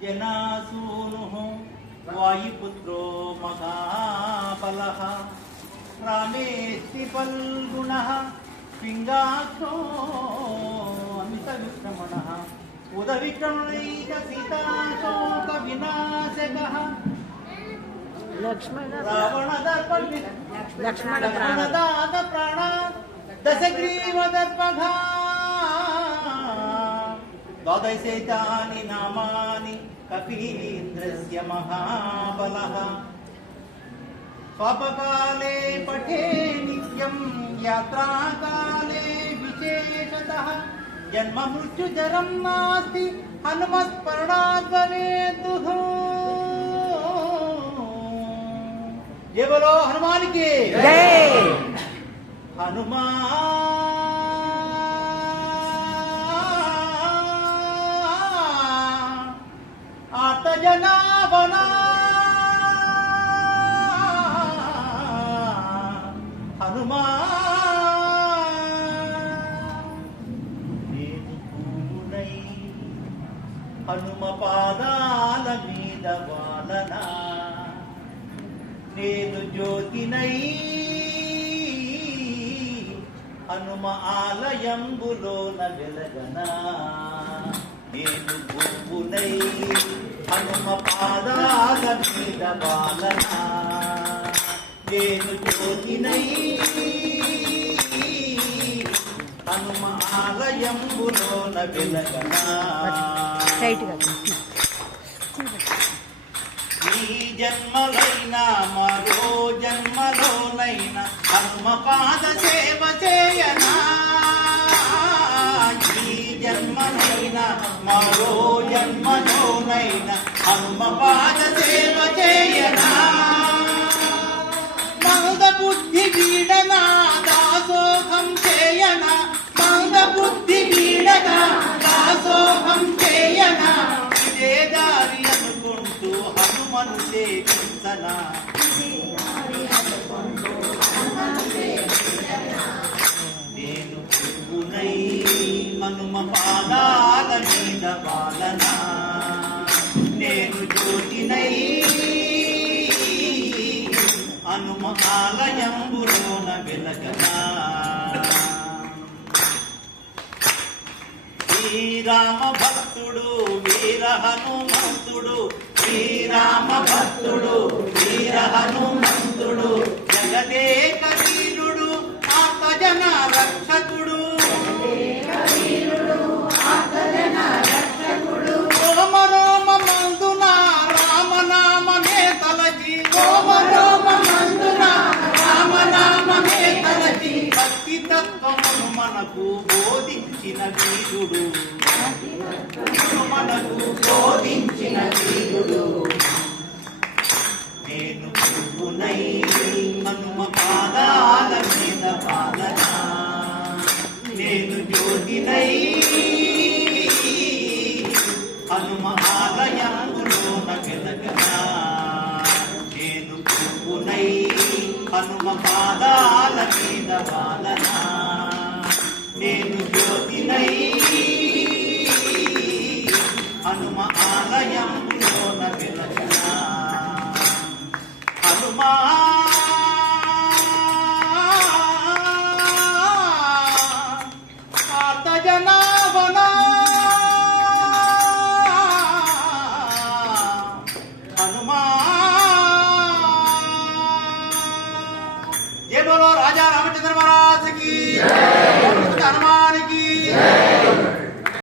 जनासूनुः वायुपुत्रो महाबलः रामेस्ति फल्गुणः पिङ्गाक्षो अमितविक्रमणः उदविक्रमणैक सीताशोकविनाशकः लक्ष्मणदात प्राण दशग्रीवदर्पघा द्वादशैतानि नामानि कपीन्द्रस्य महाबलः स्वपकाले पठे नित्यं यात्राकाले विशेषतः जन्म मृत्युजरं नास्ति हनुमत्स्मरणात् भवेद्। जय बोलो हनुमान की जय। हनुमान आत जनावना హనుమ పాదాల మీద వాలనా నేను జ్యోతినై హనుమ ఆలయంబులోన వెలగనా నేను పువ్వునై హనుమ పాదాల మీద వాలనా నేను జ్యోతినై హనుమ ఆలయంబులోన వెలగనా ఈ జన్మలైనా మరో జన్మలోనైనా హనుమ పాద సేవ చేయనా ఈ జన్మలైనా మరో జన్మలోనైనా హనుమ పాద సేవ చేయనా మంద బుద్ధి వీడనా దాసోహం చేయనా మంద బుద్ధి వీడనా దాసోహం చేయనా ఇదే దారి అనుకుంటూ హనుమను సేవించనా నేను పువ్వునై హనుమ పాదాల మీద వాలనా నేను జ్యోతినై హనుమ ఆలయంబులోన వెలగనా శ్రీరామ భక్తుడు వీర హనుమంతుడు శ్రీరామ భక్తుడు వీర హనుమంతుడు జగదేక వీరుడు ఆత్మజన రక్షకుడు రోమ రోమ మందున రామనామమే తలచి రోమ రోమ మందున రామనామమే తలచి భక్తి తత్వమును మనకు బోధించిన వీరుడు మనకు బోధించిన వీరుడు నేను పువ్వునై హనుమ పాదాల మీద పాలనా నేను జ్యోతినై హనుమ ఆలయంబులోన వెలగనా నేను పువ్వునై హనుమ పాదాల మీద పాలనా నేను జ్యోతినై హనుమ ఆలయంలోన వెలగనా హనుమా ఆత జనావనా హనుమా జయ బోలో రాజా రామచంద్ర మహారాజ్ की